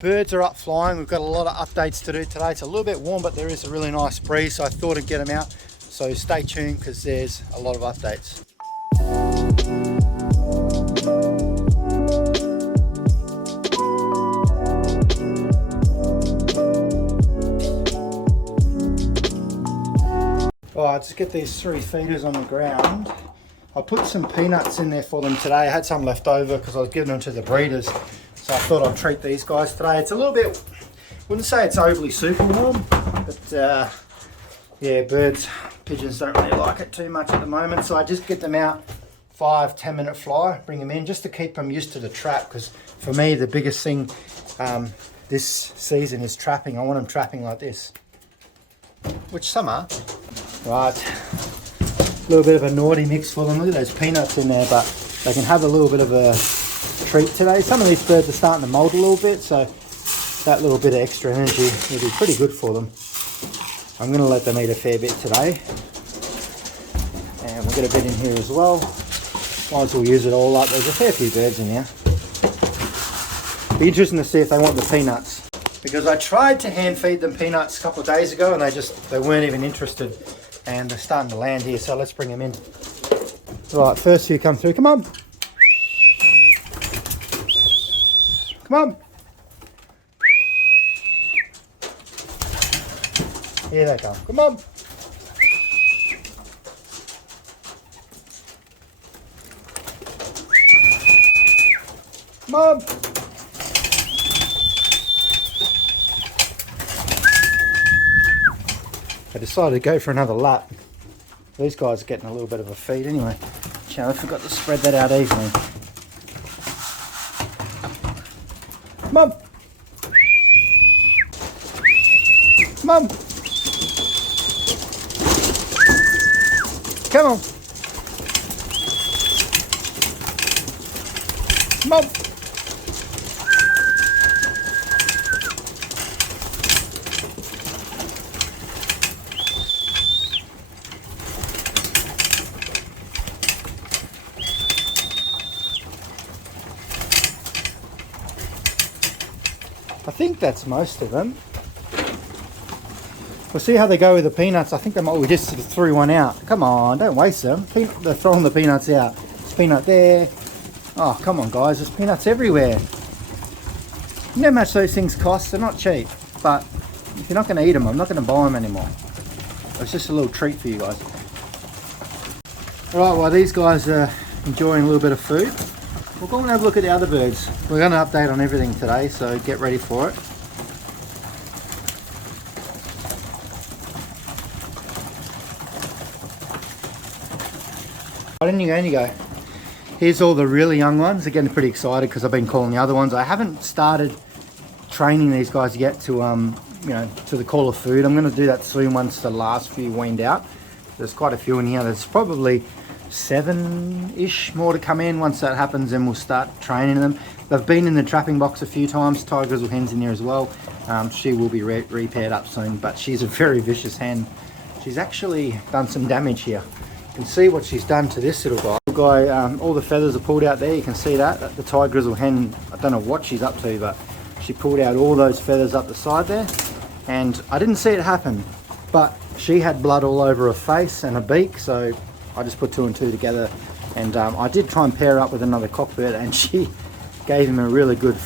Birds are up flying. We've got a lot of updates to do today. It's a little bit warm, but there is a really nice breeze, so I thought I'd get them out. So stay tuned because there's a lot of updates. Alright, just get these 3 feeders on the ground. I put some peanuts in there for them today. I had some left over because I was giving them to the breeders. So I thought I'd treat these guys today. It's a little bit, wouldn't say it's overly super warm, but yeah, pigeons don't really like it too much at the moment. So I just get them out 5-10 minute fly, bring them in just to keep them used to the trap. Because for me, the biggest thing this season is trapping. I want them trapping like this, which some are. Right, a little bit of a naughty mix for them. Look at those peanuts in there, but they can have a little bit of a treat today. Some of these birds are starting to molt a little bit, so that little bit of extra energy will be pretty good for them. I'm going to let them eat a fair bit today, and we'll get a bit in here as well. Might as well use it all up. There's a fair few birds in here. Be interesting to see if they want the peanuts, because I tried to hand feed them peanuts a couple of days ago and they weren't even interested, and they're starting to land here, so let's bring them in. Right, first few come through. Come on. Come on. Here they come. Come on. Come on. I decided to go for another lap. These guys are getting a little bit of a feed anyway. I forgot to spread that out evenly. Come on. Come on. Come on. Come on. I think that's most of them. We'll see how they go with the peanuts. I think we just threw one out. Come on, don't waste them. They're throwing the peanuts out. There's peanut there. Oh, come on guys, there's peanuts everywhere. You know how much those things cost? They're not cheap. But if you're not going to eat them, I'm not going to buy them anymore. It's just a little treat for you guys. Alright, while these guys are enjoying a little bit of food, we'll go and have a look at the other birds. We're going to update on everything today, so get ready for it. Why didn't you go? In you go. Here's all the really young ones. They're getting pretty excited because I've been calling the other ones. I haven't started training these guys yet to to the call of food. I'm going to do that soon once the last few weaned out. There's quite a few in here. There's probably 7-ish more to come in. Once that happens, then we'll start training them. They've been in the trapping box a few times. Tiger Grizzle hen's in there as well. She will be repaired up soon, but she's a very vicious hen. She's actually done some damage here. You can see what she's done to this little guy. All the feathers are pulled out there. You can see that. The Tiger Grizzle hen, I don't know what she's up to, but she pulled out all those feathers up the side there. And I didn't see it happen, but she had blood all over her face and her beak, so I just put 2 and 2 together, and I did try and pair her up with another cockbird, and she gave him a really good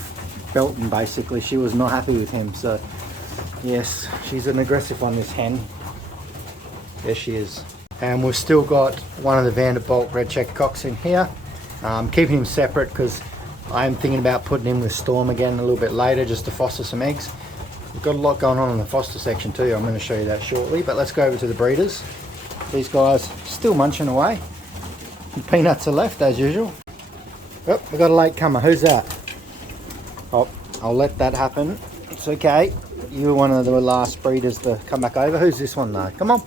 belting. Basically, she was not happy with him. So yes, she's an aggressive one, this hen. There she is. And we've still got one of the Vanderbilt red checker cocks in here. Keeping him separate because I'm thinking about putting him with Storm again a little bit later, just to foster some eggs. We've got a lot going on in the foster section too. I'm going to show you that shortly, but let's go over to the breeders. These guys still munching away. Peanuts are left as usual. Oh, we've got a late comer. Who's that? Oh, I'll let that happen. It's okay. You were one of the last breeders to come back over. Who's this one though? Come on.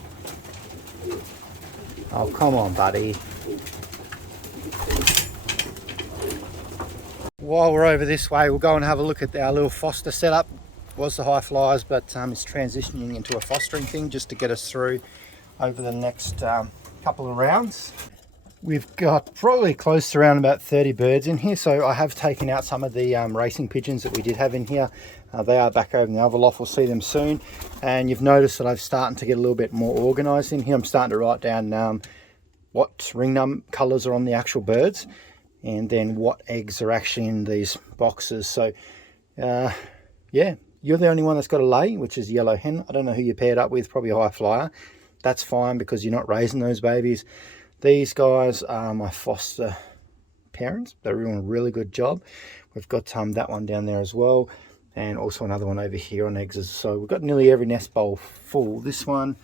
Oh, come on, buddy. While we're over this way, we'll go and have a look at our little foster setup. Was the high flyers, but it's transitioning into a fostering thing just to get us through over the next couple of rounds. We've got probably close to around about 30 birds in here. So I have taken out some of the racing pigeons that we did have in here. They are back over in the other loft. We'll see them soon. And you've noticed that I've starting to get a little bit more organized in here. I'm starting to write down what ring colors are on the actual birds, and then what eggs are actually in these boxes. So yeah, you're the only one that's got a lay, which is yellow hen. I don't know who you paired up with, probably a high flyer. That's fine because you're not raising those babies. These guys are my foster parents. They're doing a really good job. We've got that one down there as well, and also another one over here on eggs. So we've got nearly every nest bowl full. This one,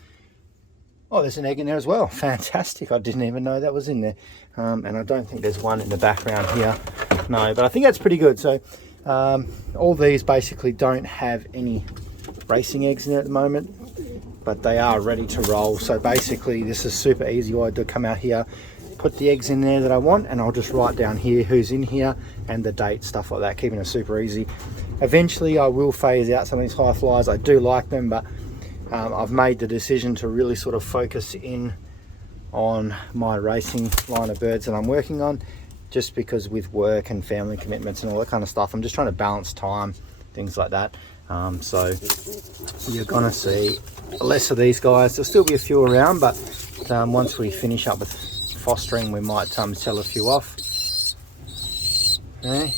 oh, there's an egg in there as well. Fantastic. I didn't even know that was in there. And I don't think there's one in the background here. No, but I think that's pretty good. So all these basically don't have any racing eggs in it at the moment, but they are ready to roll. So basically this is super easy. I do come out here, put the eggs in there that I want, and I'll just write down here who's in here and the date, stuff like that, keeping it super easy. Eventually I will phase out some of these high flyers. I do like them, but I've made the decision to really sort of focus in on my racing line of birds that I'm working on, just because with work and family commitments and all that kind of stuff, I'm just trying to balance time, things like that. So you're gonna see less of these guys. There'll still be a few around, but once we finish up with fostering, we might sell a few off. Okay.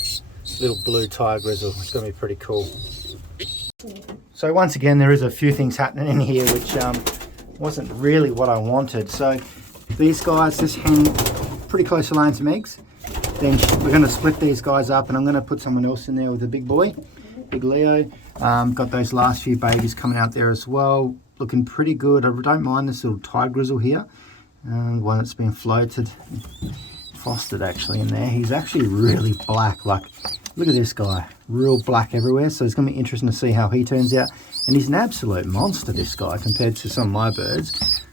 Little blue tie grizzle, it's gonna be pretty cool. So once again, there is a few things happening in here which wasn't really what I wanted. So these guys, this hen, pretty close to laying some eggs. Then we're going to split these guys up, and I'm going to put someone else in there with a big boy, big Leo. Got those last few babies coming out there as well, looking pretty good. I don't mind this little tie grizzle here, one that's been floated, fostered actually in there. He's actually really black, like look at this guy, real black everywhere. So it's going to be interesting to see how he turns out. And he's an absolute monster, this guy, compared to some of my birds.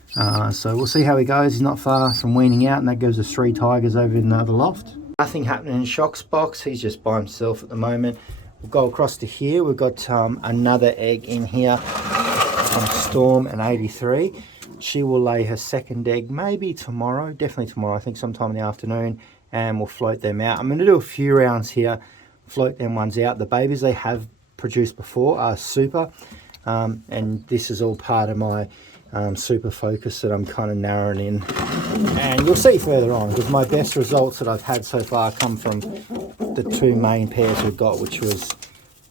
So we'll see how he goes. He's not far from weaning out, and that gives us 3 tigers over in the loft. Nothing happening in Shock's box. He's just by himself at the moment. We'll go across to here. We've got another egg in here from Storm and 83. She will lay her second egg maybe tomorrow, definitely tomorrow, I think sometime in the afternoon, and we'll float them out. I'm going to do a few rounds here, float them ones out. The babies they have produced before are super, and this is all part of my super focus that I'm kind of narrowing in, and you'll see further on, because my best results that I've had so far come from the 2 main pairs we've got, which was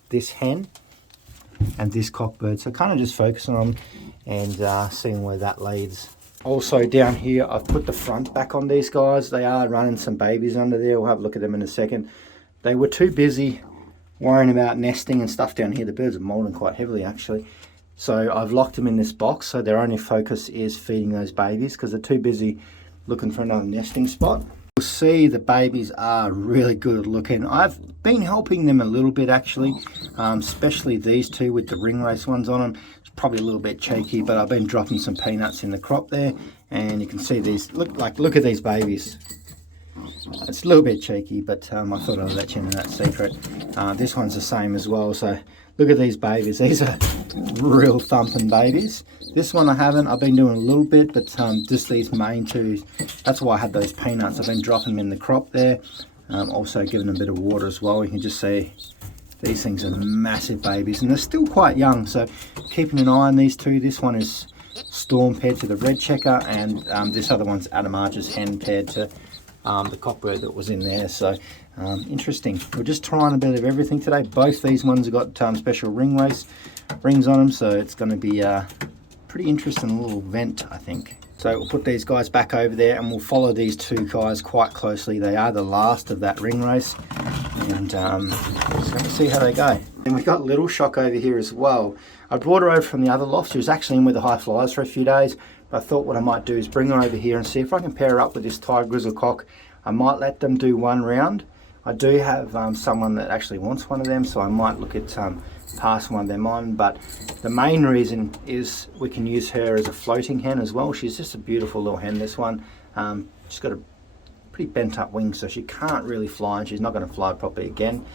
this hen and this cockbird. So kind of just focusing on and seeing where that leads. Also down here, I've put the front back on these guys. They are running some babies under there. We'll have a look at them in a second. They were too busy worrying about nesting and stuff down here. The birds are molding quite heavily actually. So I've locked them in this box, so their only focus is feeding those babies, because they're too busy looking for another nesting spot. You'll see the babies are really good looking. I've been helping them a little bit actually, especially these 2 with the ring race ones on them. It's probably a little bit cheeky, but I've been dropping some peanuts in the crop there, and you can see these, look at these babies. It's a little bit cheeky, but I thought I'd let you know that secret. This one's the same as well, so look at these babies. These are real thumping babies. This one I haven't. I've been doing a little bit, but just these main 2, that's why I had those peanuts. I've been dropping them in the crop there. Also giving them a bit of water as well. You can just see these things are massive babies, and they're still quite young, so keeping an eye on these 2. This one is Storm paired to the red checker, and this other one's Adamarge's hen paired to the cockbird that was in there. So interesting. We're just trying a bit of everything today. Both these ones have got special rings on them, so it's going to be a pretty interesting little event, I think. So we'll put these guys back over there, and we'll follow these 2 guys quite closely. They are the last of that ring race, and just going to see how they go. And we've got Little Shock over here as well. I brought her over from the other loft. She was actually in with the high flyers for a few days, but I thought what I might do is bring her over here and see if I can pair her up with this Thai grizzle cock. I might let them do 1 round. I do have someone that actually wants one of them, so I might look at passing one of them on, but the main reason is we can use her as a floating hen as well. She's just a beautiful little hen, this one. She's got a pretty bent up wing, so she can't really fly, and she's not going to fly properly again.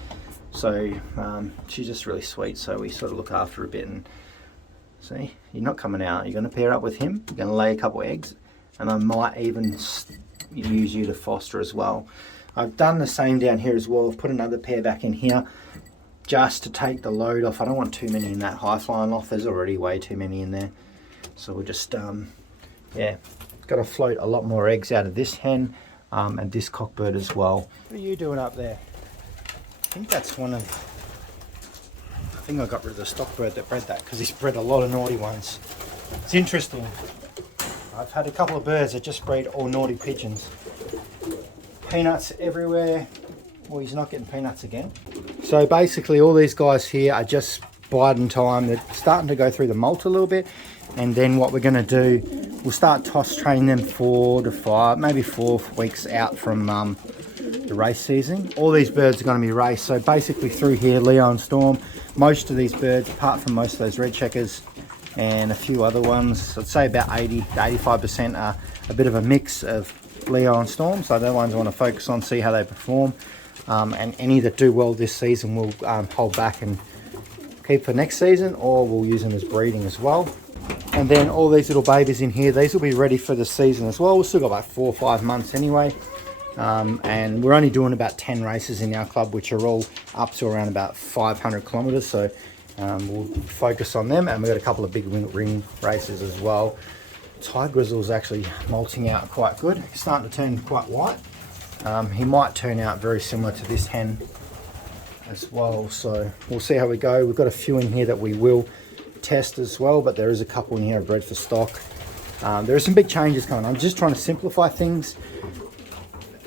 So she's just really sweet, so we sort of look after her a bit. And see, you're not coming out. You're going to pair up with him, you're going to lay a couple eggs, and I might even use you to foster as well. I've done the same down here as well. I've put another pair back in here just to take the load off. I don't want too many in that high flying loft. There's already way too many in there. So we'll just, yeah, got to float a lot more eggs out of this hen and this cockbird as well. What are you doing up there? I think that's one of, I think I got rid of the stock bird that bred that because he's bred a lot of naughty ones. It's interesting. I've had a couple of birds that just breed all naughty pigeons. Peanuts everywhere. Well, he's not getting peanuts again. So basically all these guys here are just biding time. They're starting to go through the molt a little bit. And then what we're going to do, we'll start toss training them 4 to 5, maybe 4 weeks out from the race season. All these birds are going to be raced. So basically through here, Leo and Storm, most of these birds, apart from most of those red checkers and a few other ones, I'd say about 80 to 85% are a bit of a mix of Leo and Storm. So they're the ones I want to focus on, see how they perform. And any that do well this season we'll hold back and keep for next season, or we'll use them as breeding as well. And then all these little babies in here, these will be ready for the season as well. We've still got about 4 or 5 months anyway. And we're only doing about 10 races in our club, which are all up to around about 500 kilometers. So we'll focus on them. And we've got a couple of big ring races as well. Thai Grizzle's actually molting out quite good. He's starting to turn quite white. He might turn out very similar to this hen as well. So we'll see how we go. We've got a few in here that we will test as well, but there is a couple in here bred for stock. There are some big changes coming. I'm just trying to simplify things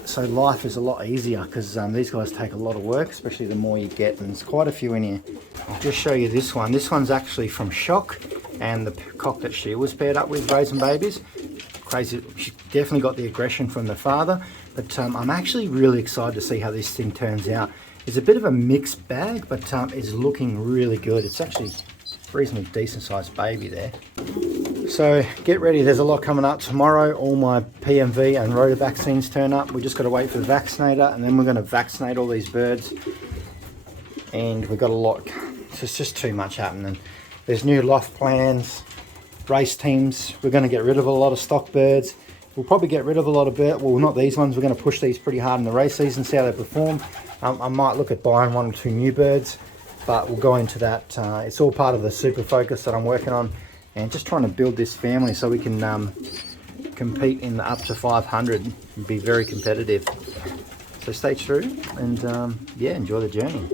so life is a lot easier, because these guys take a lot of work, especially the more you get, and there's quite a few in here. I'll just show you this one. This one's actually from Shock, and the cock that she was paired up with, raising babies. Crazy, she definitely got the aggression from the father, but I'm actually really excited to see how this thing turns out. It's a bit of a mixed bag, but it's looking really good. It's actually a reasonably decent sized baby there. So get ready, there's a lot coming up tomorrow. All my PMV and rotor vaccines turn up. We just got to wait for the vaccinator, and then we're going to vaccinate all these birds. And we've got a lot, it's just too much happening. There's new loft plans, race teams. We're going to get rid of a lot of stock birds. We'll probably get rid of a lot of birds, well, not these ones. We're going to push these pretty hard in the race season, see how they perform. I might look at buying 1 or 2 new birds, but we'll go into that. It's all part of the super focus that I'm working on, and just trying to build this family so we can compete in the up to 500 and be very competitive. So stay true and yeah, enjoy the journey.